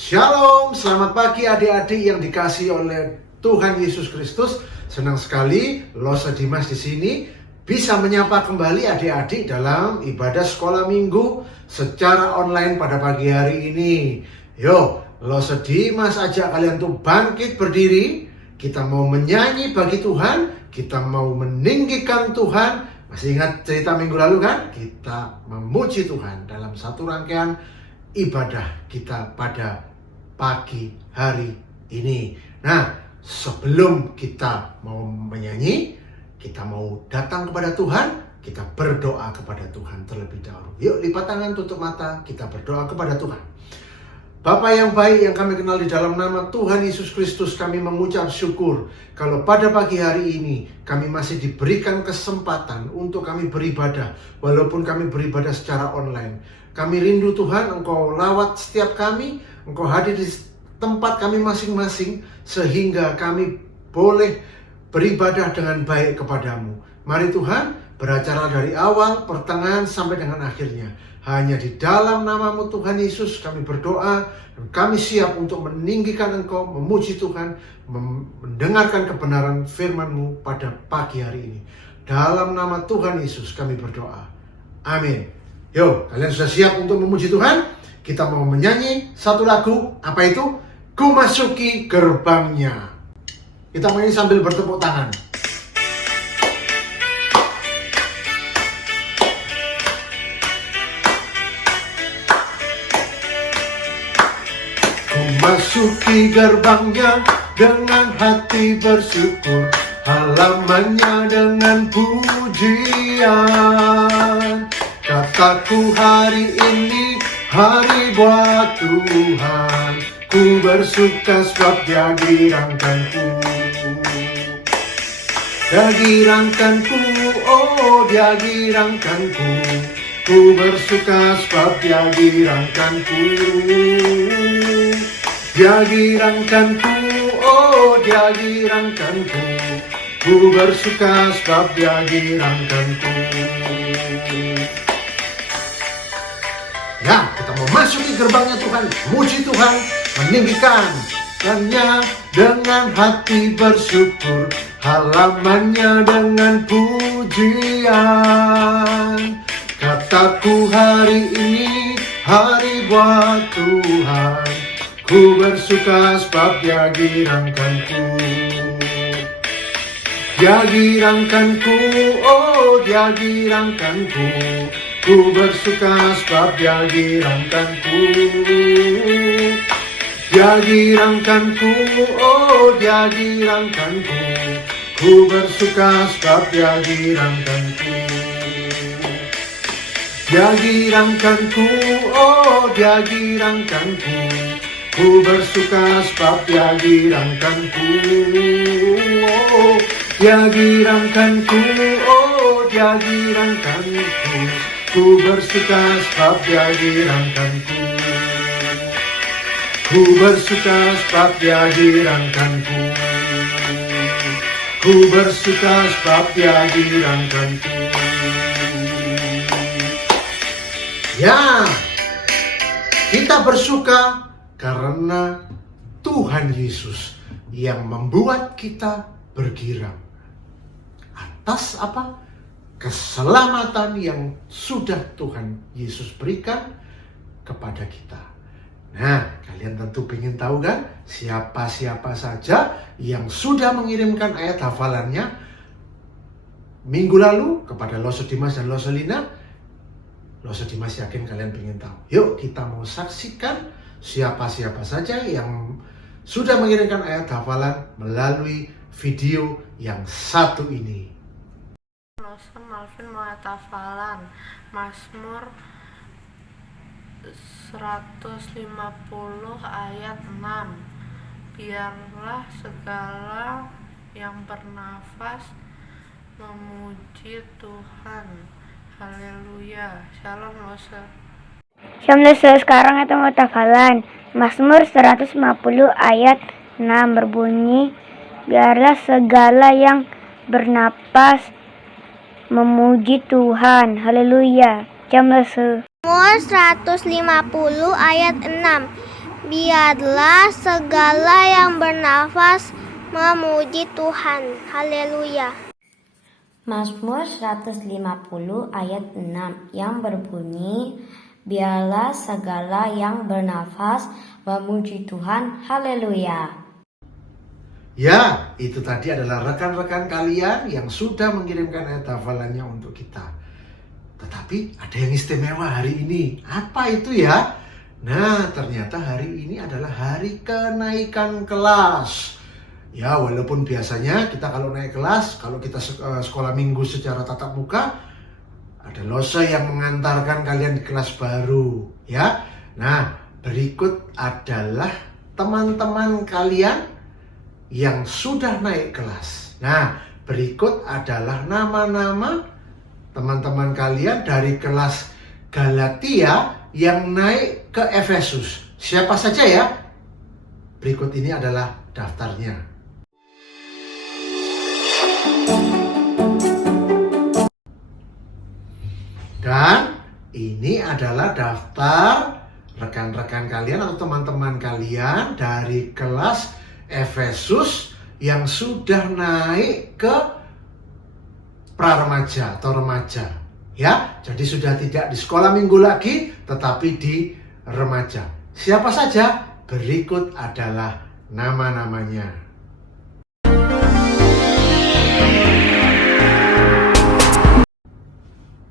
Shalom, selamat pagi adik-adik yang dikasihi oleh Tuhan Yesus Kristus. Senang sekali Lose Dimas di sini bisa menyapa kembali adik-adik dalam ibadah sekolah minggu secara online pada pagi hari ini. Yo, Lose Dimas ajak kalian tuh bangkit berdiri. Kita mau menyanyi bagi Tuhan, kita mau meninggikan Tuhan. Masih ingat cerita minggu lalu kan? Kita memuji Tuhan dalam satu rangkaian ibadah kita pada pagi hari ini. Nah, sebelum kita mau menyanyi, kita mau datang kepada Tuhan, kita berdoa kepada Tuhan terlebih dahulu. Yuk, lipat tangan, tutup mata, kita berdoa kepada Tuhan. Bapa yang baik yang kami kenal di dalam nama Tuhan Yesus Kristus, kami mengucap syukur kalau pada pagi hari ini kami masih diberikan kesempatan untuk kami beribadah, walaupun kami beribadah secara online. Kami rindu Tuhan, Engkau lawat setiap kami, Engkau hadir di tempat kami masing-masing, sehingga kami boleh beribadah dengan baik kepadamu. Mari Tuhan, beracara dari awal, pertengahan, sampai dengan akhirnya. Hanya di dalam namamu Tuhan Yesus kami berdoa, dan kami siap untuk meninggikan Engkau, memuji Tuhan, mendengarkan kebenaran firman-Mu pada pagi hari ini. Dalam nama Tuhan Yesus kami berdoa. Amin. Yo, kalian sudah siap untuk memuji Tuhan? Kita mau menyanyi satu lagu, apa itu? Ku masuki gerbangnya. Kita menyanyi sambil bertepuk tangan. Ku masuki gerbangnya dengan hati bersyukur, halamannya dengan pujian. Kataku hari ini hari buat Tuhan, ku bersuka sebab Dia girangkanku. Dia girangkanku, oh Dia girangkanku. Ku bersuka sebab Dia girangkanku. Dia girangkanku, oh Dia girangkanku. Ku bersuka sebab Dia girangkanku. Ya, kita mau masuk di gerbangnya Tuhan, muji Tuhan, meninggikannya dengan hati bersyukur, halamannya dengan pujian. Kataku hari ini hari buat Tuhan, ku bersuka sebab Dia girangkanku. Dia girangkanku, oh Dia girangkanku. Ku bersuka sebab Dia girangkanku. Dia girangkanku, oh Dia girangkanku. Ku bersuka sebab Dia girangkanku. Dia girangkanku, oh Dia girangkanku. Ku bersuka sebab Dia girangkanku. Oh, Dia girangkanku, oh Dia girangkanku. Ku bersuka sebab Dia girangkanku. Ku bersuka sebab Dia girangkanku. Ku bersuka sebab Dia girangkanku. Ya, kita bersuka karena Tuhan Yesus yang membuat kita bergirang. Atas apa? Keselamatan yang sudah Tuhan Yesus berikan kepada kita. Nah, kalian tentu ingin tahu kan siapa-siapa saja yang sudah mengirimkan ayat hafalannya minggu lalu kepada Lose Dimas dan Lose Lina. Lose Dimas yakin kalian ingin tahu. Yuk kita mau saksikan siapa-siapa saja yang sudah mengirimkan ayat hafalan melalui video yang satu ini. Malvin mau hafalan Mazmur 150 ayat 6. Biarlah segala yang bernafas memuji Tuhan. Haleluya. Shalom Lose. Shalom Lose, sekarang kita mau hafalan Mazmur 150 ayat 6 berbunyi, biarlah segala yang bernapas memuji Tuhan. Haleluya. Mazmur 150 ayat 6. Biarlah segala yang bernafas memuji Tuhan. Haleluya. Mazmur 150 ayat 6 yang berbunyi, biarlah segala yang bernafas memuji Tuhan. Haleluya. Ya, itu tadi adalah rekan-rekan kalian yang sudah mengirimkan ayat hafalannya untuk kita. Tetapi ada yang istimewa hari ini. Apa itu ya? Nah, ternyata hari ini adalah hari kenaikan kelas. Ya, walaupun biasanya kita kalau naik kelas, kalau kita sekolah minggu secara tatap muka, ada Lose yang mengantarkan kalian di kelas baru. Ya, nah berikut adalah teman-teman kalian yang sudah naik kelas. Nah, berikut adalah nama-nama teman-teman kalian dari kelas Galatia yang naik ke Efesus. Siapa saja ya? Berikut ini adalah daftarnya. Dan ini adalah daftar rekan-rekan kalian atau teman-teman kalian dari kelas Efesus yang sudah naik ke pra-remaja atau remaja. Ya, jadi sudah tidak di sekolah minggu lagi, tetapi di remaja. Siapa saja? Berikut adalah nama-namanya.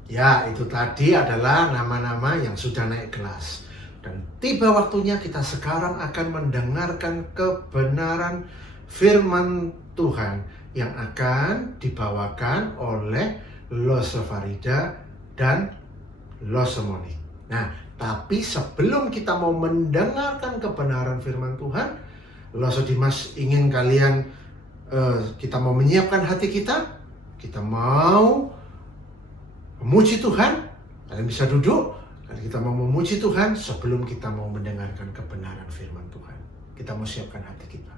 Ya, itu tadi adalah nama-nama yang sudah naik kelas. Dan tiba waktunya kita sekarang akan mendengarkan kebenaran firman Tuhan yang akan dibawakan oleh Lose Farida dan Lose Monik. Nah, tapi sebelum kita mau mendengarkan kebenaran firman Tuhan, Lose Dimas ingin kalian, kita mau menyiapkan hati kita mau memuji Tuhan. Kalian bisa duduk, karena kita mau memuji Tuhan sebelum kita mau mendengarkan kebenaran firman Tuhan. Kita mau siapkan hati kita.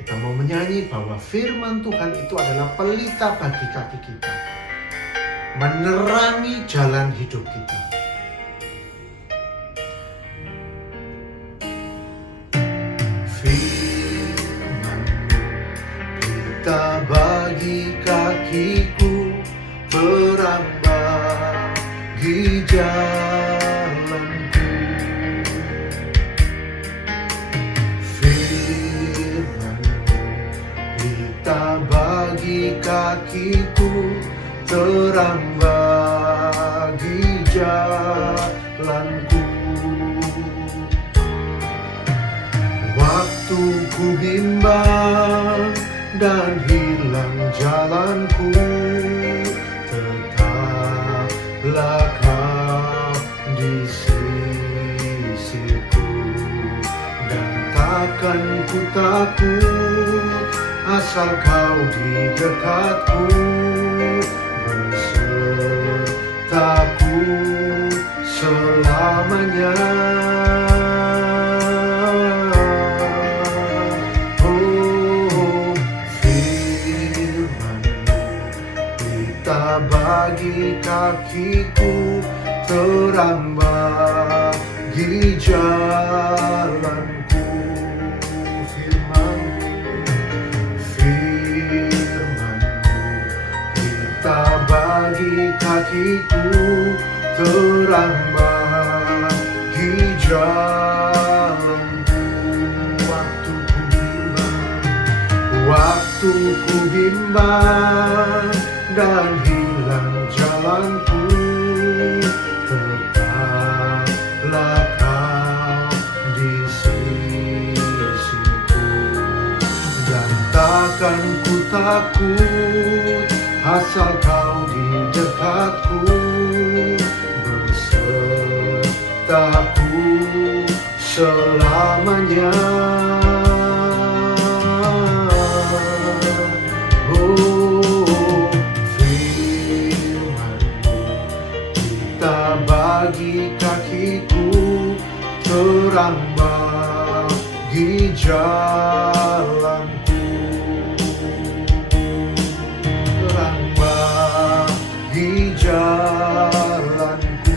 Kita mau menyanyi bahwa firman Tuhan itu adalah pelita bagi kaki kita, menerangi jalan hidup kita. Firman-Mu pelita bagi kakiku, terang bagi jalanku. Bagi kakiku, terang bagi jalanku. Waktu ku bimbang dan hilang jalanku, tetaplah Kau di sisiku, dan takkan ku takut asal Kau di dekatku, besertaku selamanya. Oh, firman-Mu pelita bagi kakiku, terang bagi jalanku. Bagi kakiku, terang bagi jalanku. Waktu ku bimbang dan hilang jalanku, tetaplah Kau di sisiku, dan takkan ku takut asal Kau di dekatku, besertaku selamanya. Oh, firman-Mu pelita bagi kakiku, terang bagi jalanku. Jalanku,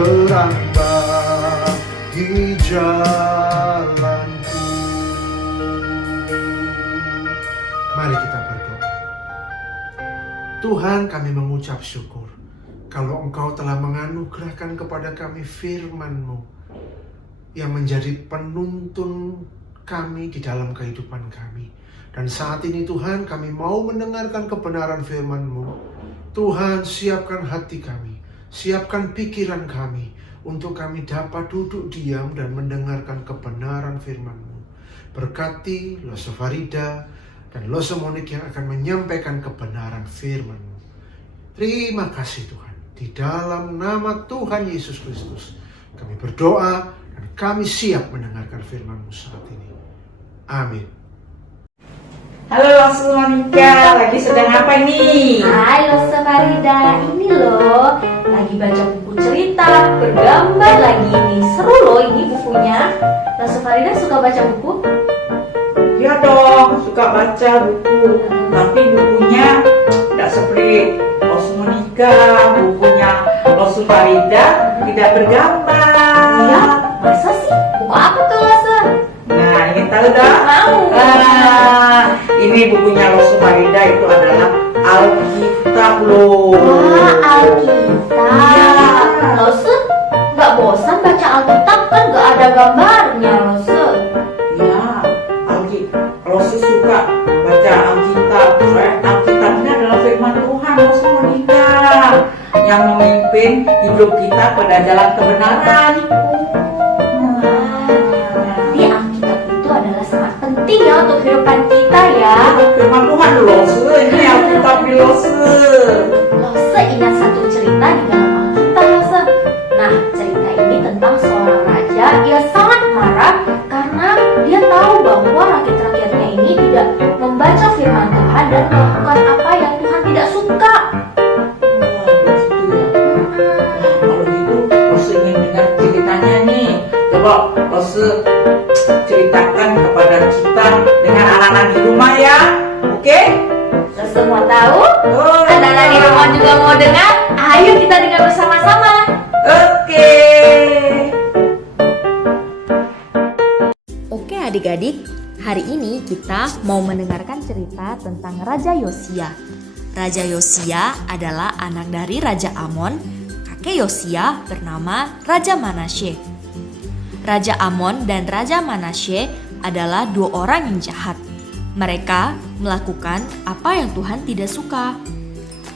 terang bagi jalanku. Mari kita berdoa. Tuhan, kami mengucap syukur kalau Engkau telah menganugerahkan kepada kami firman-Mu yang menjadi penuntun kami di dalam kehidupan kami. Dan saat ini Tuhan, kami mau mendengarkan kebenaran firman-Mu. Tuhan, siapkan hati kami, siapkan pikiran kami untuk kami dapat duduk diam dan mendengarkan kebenaran firman-Mu. Berkati Loso Farida dan Loso Monik yang akan menyampaikan kebenaran firman-Mu. Terima kasih Tuhan. Di dalam nama Tuhan Yesus Kristus kami berdoa dan kami siap mendengarkan firman-Mu saat ini. Amin. Halo Loso Monika, lagi sedang apa nih? Hai Loso Farida, ini loh lagi baca buku cerita bergambar lagi ini. Seru loh ini bukunya. Loso Farida suka baca buku? Iya dong, suka baca buku. Tapi bukunya tidak seperti Loso Monika. Bukunya Loso Farida tidak bergambar. Iya, masa sih? Buku apa tuh Loso? Nah, ingin tahu dah? Mau. Ini bukunya Loso Farida itu adalah Alkitab loh. Wah, Alkitab. Iya. Loso nggak bosan baca Alkitab, kan nggak ada gambarnya Loso. Ya, Loso suka baca Alkitab. Soalnya Alkitab ini adalah firman Tuhan, Loso Monika, yang memimpin hidup kita pada jalan kebenaran. Berarti Alkitab itu adalah sangat penting ya untuk kehidupan kita ya. Firman Tuhan Loso, ini Alkitab di Loso. Loso ingat satu cerita di dalam Alkitab Loso. Nah, cerita ini tentang seorang raja yang sangat marah karena dia tahu bahwa rakyat-rakyatnya ini tidak membaca firman Tuhan dan melakukan apa yang Tuhan tidak suka. Begitu ya. Kalau gitu, Loso ingin dengar ceritanya nih. Coba Loso ceritakan kepada kita dengan anak-anak di rumah ya. Oke? Loso mau tahu? Oh, Anak-anak di rumah juga mau dengar? Ayo kita dengar bersama-sama. Oke. Oke adik-adik, hari ini kita mau mendengarkan cerita tentang Raja Yosia. Raja Yosia adalah anak dari Raja Amon, kakek Yosia bernama Raja Manasye. Raja Amon dan Raja Manasye adalah dua orang yang jahat. Mereka melakukan apa yang Tuhan tidak suka.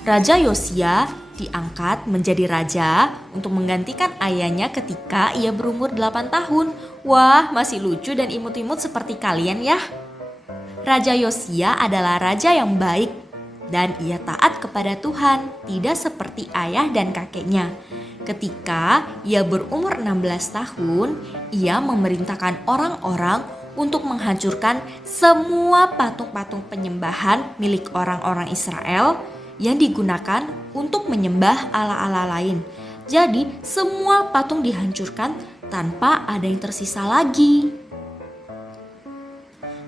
Raja Yosia diangkat menjadi raja untuk menggantikan ayahnya ketika ia berumur 8 tahun. Wah, masih lucu dan imut-imut seperti kalian ya. Raja Yosia adalah raja yang baik dan ia taat kepada Tuhan, tidak seperti ayah dan kakeknya. Ketika ia berumur 16 tahun, ia memerintahkan orang-orang untuk menghancurkan semua patung-patung penyembahan milik orang-orang Israel yang digunakan untuk menyembah ala-ala lain. Jadi semua patung dihancurkan tanpa ada yang tersisa lagi.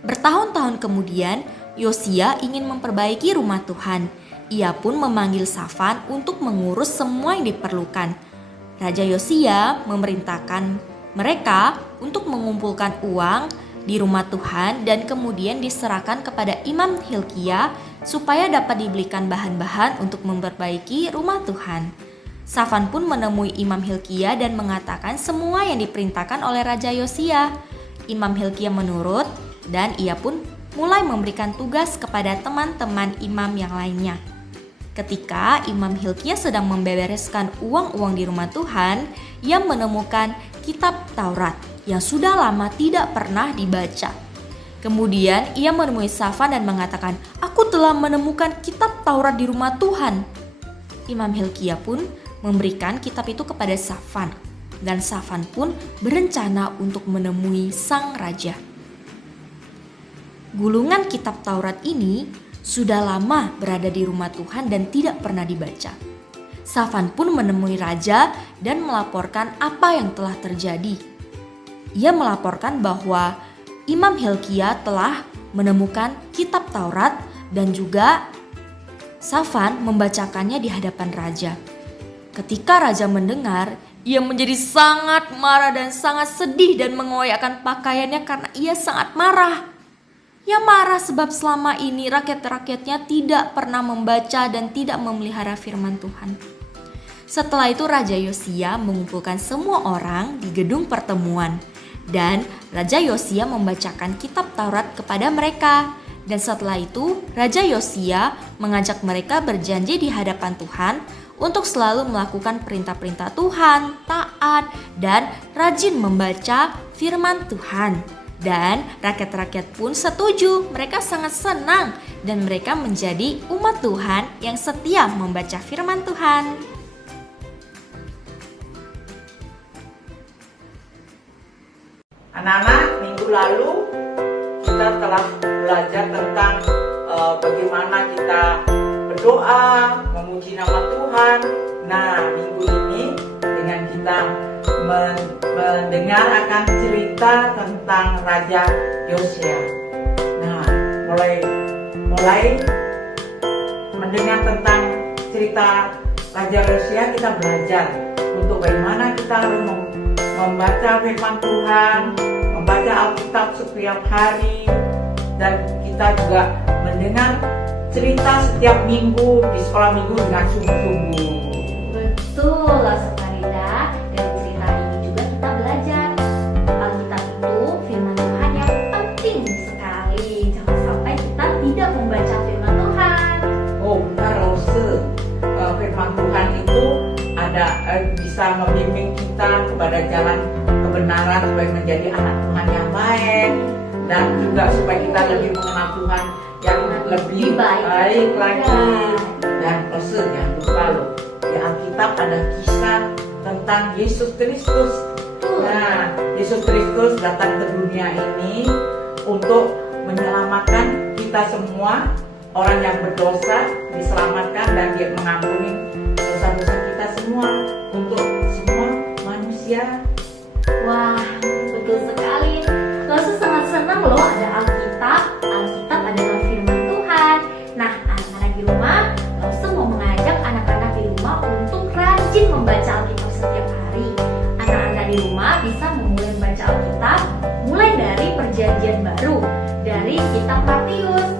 Bertahun-tahun kemudian, Yosia ingin memperbaiki rumah Tuhan. Ia pun memanggil Safan untuk mengurus semua yang diperlukan. Raja Yosia memerintahkan mereka untuk mengumpulkan uang di rumah Tuhan dan kemudian diserahkan kepada Imam Hilkia supaya dapat dibelikan bahan-bahan untuk memperbaiki rumah Tuhan. Safan pun menemui Imam Hilkia dan mengatakan semua yang diperintahkan oleh Raja Yosia. Imam Hilkia menurut dan ia pun mulai memberikan tugas kepada teman-teman imam yang lainnya. Ketika Imam Hilkia sedang membereskan uang-uang di rumah Tuhan, ia menemukan kitab Taurat yang sudah lama tidak pernah dibaca. Kemudian ia menemui Safan dan mengatakan, "Aku telah menemukan kitab Taurat di rumah Tuhan." Imam Hilkia pun memberikan kitab itu kepada Safan, dan Safan pun berencana untuk menemui sang raja. Gulungan kitab Taurat ini sudah lama berada di rumah Tuhan dan tidak pernah dibaca. Safan pun menemui raja dan melaporkan apa yang telah terjadi. Ia melaporkan bahwa Imam Hilkia telah menemukan kitab Taurat dan juga Safan membacakannya di hadapan raja. Ketika raja mendengar, Ia menjadi sangat marah dan sangat sedih dan mengoyakkan pakaiannya karena ia sangat marah. Ia marah sebab selama ini rakyat-rakyatnya tidak pernah membaca dan tidak memelihara firman Tuhan. Setelah itu Raja Yosia mengumpulkan semua orang di gedung pertemuan. Dan Raja Yosia membacakan kitab Taurat kepada mereka. Dan setelah itu Raja Yosia mengajak mereka berjanji di hadapan Tuhan untuk selalu melakukan perintah-perintah Tuhan, taat, dan rajin membaca firman Tuhan. Dan rakyat-rakyat pun setuju, mereka sangat senang dan mereka menjadi umat Tuhan yang setia membaca firman Tuhan. Anak-anak, minggu lalu kita telah belajar tentang bagaimana kita berdoa, memuji nama Tuhan. Nah, minggu ini dengan kita mendengar akan cerita tentang Raja Yosia. Nah, mulai mendengar tentang cerita Raja Yosia, kita belajar untuk bagaimana kita harus membaca firman Tuhan, membaca Alkitab setiap hari, dan kita juga mendengar cerita setiap minggu di sekolah minggu dengan sungguh-sungguh. Betul Farida, dari cerita ini juga kita belajar Alkitab itu firman Tuhan yang penting sekali. Jangan sampai kita tidak membaca firman Tuhan. Oh benar Rose, firman Tuhan itu bisa membimbing kita kepada jalan kebenaran supaya menjadi anak Tuhan yang baik, dan juga supaya kita lebih mengenal Tuhan yang lebih baik lagi. Dan Rose, jangan lupa loh, di Alkitab ada kisah tentang Yesus Kristus. Nah, Yesus Kristus datang ke dunia ini untuk menyelamatkan kita semua, orang yang berdosa diselamatkan, dan Dia mengampuni dosa-dosa kita semua untuk semua manusia. Wah, betul sekali. Lalu sangat senang loh ada Alkitab. Alkitab adalah firman Tuhan. Nah, anak-anak di rumah, Lalu mau mengajak anak-anak di rumah untuk rajin membaca Alkitab setiap hari. Anak-anak di rumah bisa memulai membaca Alkitab mulai dari Perjanjian Baru, dari kitab Matius.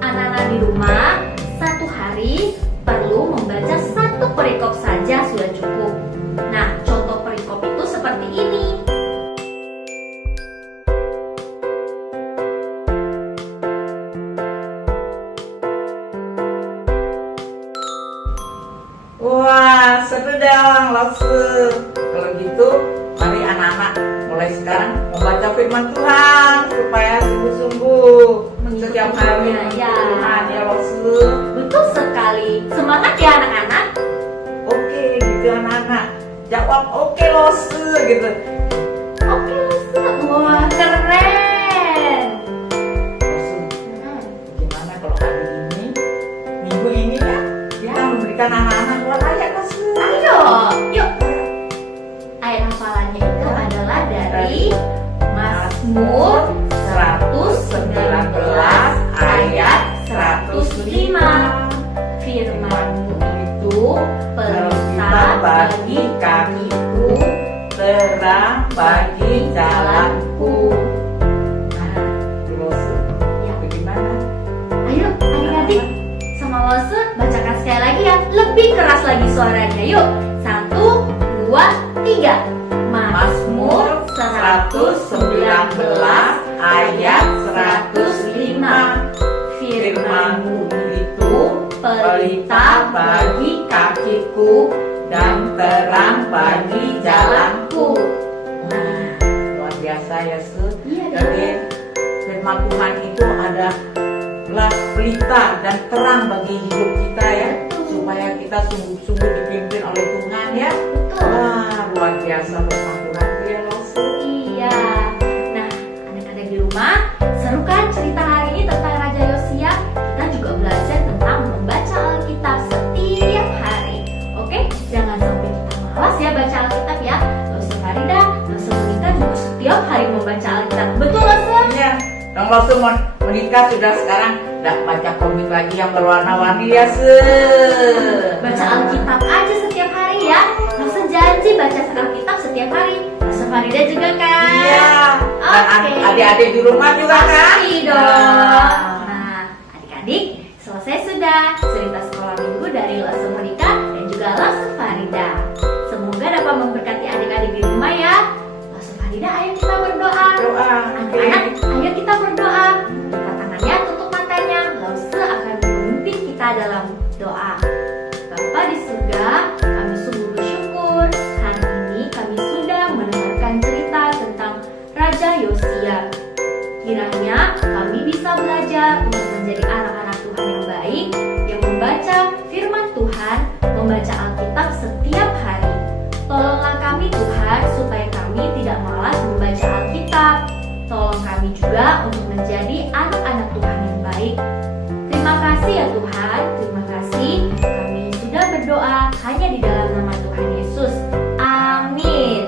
Anak-anak di rumah satu hari perlu membaca satu perikop saja sudah cukup. Nah, contoh perikop itu seperti ini. Wah, seru dong, Lause. Kalau gitu, mari anak-anak mulai sekarang membaca firman Tuhan supaya sungguh-sungguh setiap hari Tuhan ya, Lause. Betul sekali. Semangat ya anak-anak. Oke, gitu anak-anak. Jawab oke, Lause gitu. Oke, Luse. Wah, keren. Lause, gimana kalau hari ini, minggu ini ya, kita memberikan anak-anak buat ayat, Lause. Ayo, yuk. Ayat hafalannya itu adalah dari Mazmur 119 ayat 105. Firman-Mu itu pelita bagi kakiku, terang bagi jalanku. Nah, Lause, Ya. bagaimana? Ayo adik-adik, sama Lose bacakan sekali lagi ya. Lebih keras lagi suaranya. Yuk, 1, 2, 3. Mazmur 119 ayat 105. Firman-Mu itu pelita bagi kakiku dan terang bagi jalanku. Nah, luar biasa ya, Su. Iya, Jadi firman Tuhan itu adalah pelita dan terang bagi hidup kita ya, supaya kita sungguh-sungguh dipimpin oleh Tuhan ya. Betul. Wah, luar biasa firman Tuhan itu ya, Su. Iya. Nah, anak-anak di rumah, seru kan cerita hari ini tentang Raja Yosia? Kita juga belajar tentang membaca Alkitab setiap hari. Oke, jangan sampai kita malas ya baca Alkitab ya. Lose Farida, Lose Monika juga setiap hari membaca Alkitab. Betul, Lose? Iya. Dong Lose menikah sudah sekarang nggak baca komik lagi yang berwarna-warni ya, Su. Baca Alkitab aja setiap hari ya. Lose janji baca Alkitab setiap hari? Pastor Farida juga kan? Iya. Dan Oke. adik-adik di rumah juga kan? Pasti dong. Nah, adik-adik, selesai sudah cerita sekolah minggu dari Lasa Monica dan juga Lasa Farida. Semoga dapat memberkati adik-adik di rumah ya. Lasa Farida, ayo kita berdoa. Doa. Anak-anak, ayo kita berdoa. Buka tangannya, tutup matanya. Lasa akan memimpin kita dalam doa. Bapa di surga, kami sungguh bersyukur hari ini kami sudah mendengarkan cerita tentang Raja Yosia. Kiranya kami bisa belajar untuk menjadi anak-anak Tuhan yang baik, yang membaca firman Tuhan, membaca Alkitab setiap hari. Tolonglah kami Tuhan, supaya kami tidak malas membaca Alkitab. Tolong kami juga untuk menjadi anak-anak Tuhan yang baik. Terima kasih ya Tuhan, terima kasih. Kami sudah berdoa hanya di dalam nama Tuhan Yesus. Amin.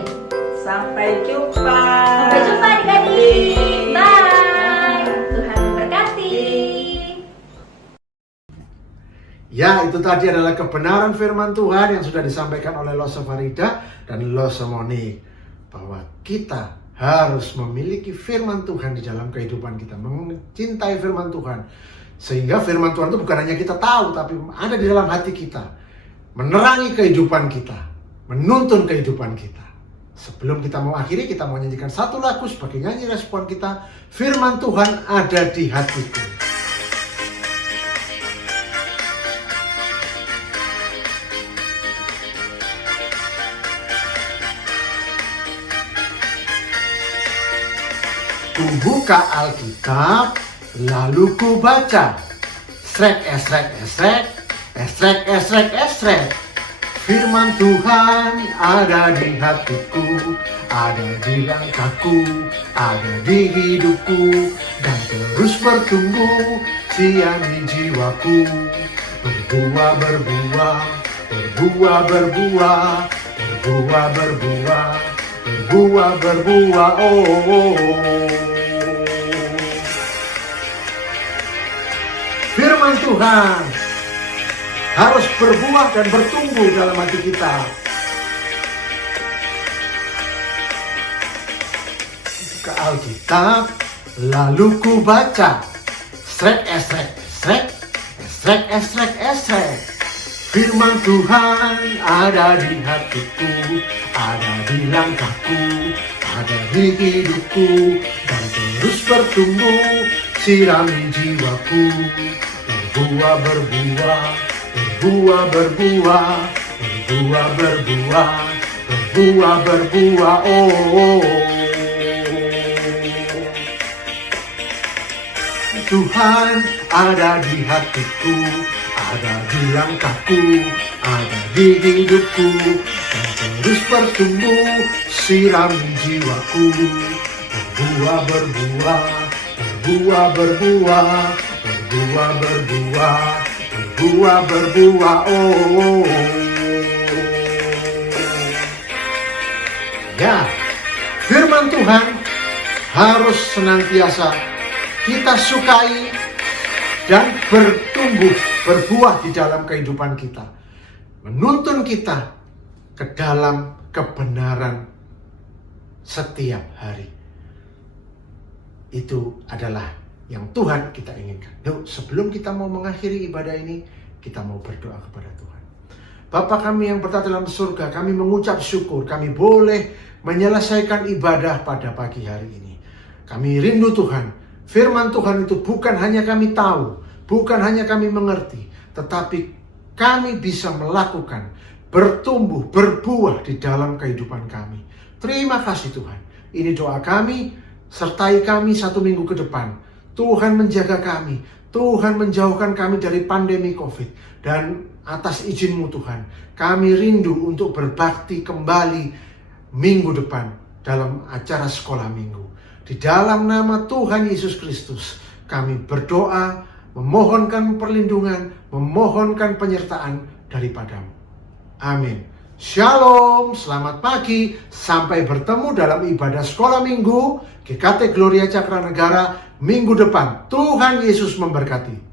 Sampai jumpa. Sampai jumpa adik-adik. Bye. Tuhan memberkati. Ya, itu tadi adalah kebenaran firman Tuhan yang sudah disampaikan oleh Lasa Farida dan Lasa Monik, bahwa kita harus memiliki firman Tuhan di dalam kehidupan kita, mencintai firman Tuhan, sehingga firman Tuhan itu bukan hanya kita tahu, tapi ada di dalam hati kita, menerangi kehidupan kita, menuntun kehidupan kita. Sebelum kita mau akhiri, kita mau nyanyikan satu lagu sebagai nyanyi respon kita, firman Tuhan ada di hatiku. Ku buka Alkitab, lalu ku baca. Esrek, esrek, esrek, esrek, esrek, esrek. Firman Tuhan ada di hatiku, ada di langkahku, ada di hidupku, dan terus bertumbuh, siani jiwaku. Berbuah, berbuah, berbuah, berbuah, berbuah, berbuah, berbuah, berbuah, oh. Firman Tuhan harus berbuah dan bertumbuh dalam hati kita. Buka Alkitab, lalu ku baca. Esrek, esrek, esrek, esrek, esrek, esrek. Firman Tuhan ada di hatiku, ada di langkahku, ada di hidupku, dan terus bertumbuh, sirami jiwaku. Berbuah, berbuah, berbuah, berbuah, berbuah, berbuah, berbuah, berbuah, oh. Tuhan ada di hatiku, ada di langkahku, ada di hidupku, dan terus bertumbuh, sirami jiwaku. Berbuah, berbuah, berbuah, berbuah, berbuah, berbuah, berbuah, berbuah, oh. Ya, firman Tuhan harus senantiasa kita sukai dan bertumbuh, berbuah di dalam kehidupan kita, menuntun kita ke dalam kebenaran setiap hari. Itu adalah yang Tuhan kita inginkan. Yuk, sebelum kita mau mengakhiri ibadah ini, kita mau berdoa kepada Tuhan. Bapa kami yang berada dalam surga, kami mengucap syukur kami boleh menyelesaikan ibadah pada pagi hari ini. Kami rindu Tuhan, firman Tuhan itu bukan hanya kami tahu, bukan hanya kami mengerti, tetapi kami bisa melakukan, bertumbuh, berbuah di dalam kehidupan kami. Terima kasih Tuhan. Ini doa kami, sertai kami 1 minggu ke depan. Tuhan menjaga kami, Tuhan menjauhkan kami dari pandemi COVID. Dan atas izin-Mu Tuhan, kami rindu untuk berbakti kembali minggu depan dalam acara sekolah minggu. Di dalam nama Tuhan Yesus Kristus, kami berdoa, memohonkan perlindungan, memohonkan penyertaan daripada-Mu. Amin. Shalom, selamat pagi, sampai bertemu dalam ibadah sekolah minggu GKT Gloria Cakra Negara minggu depan. Tuhan Yesus memberkati.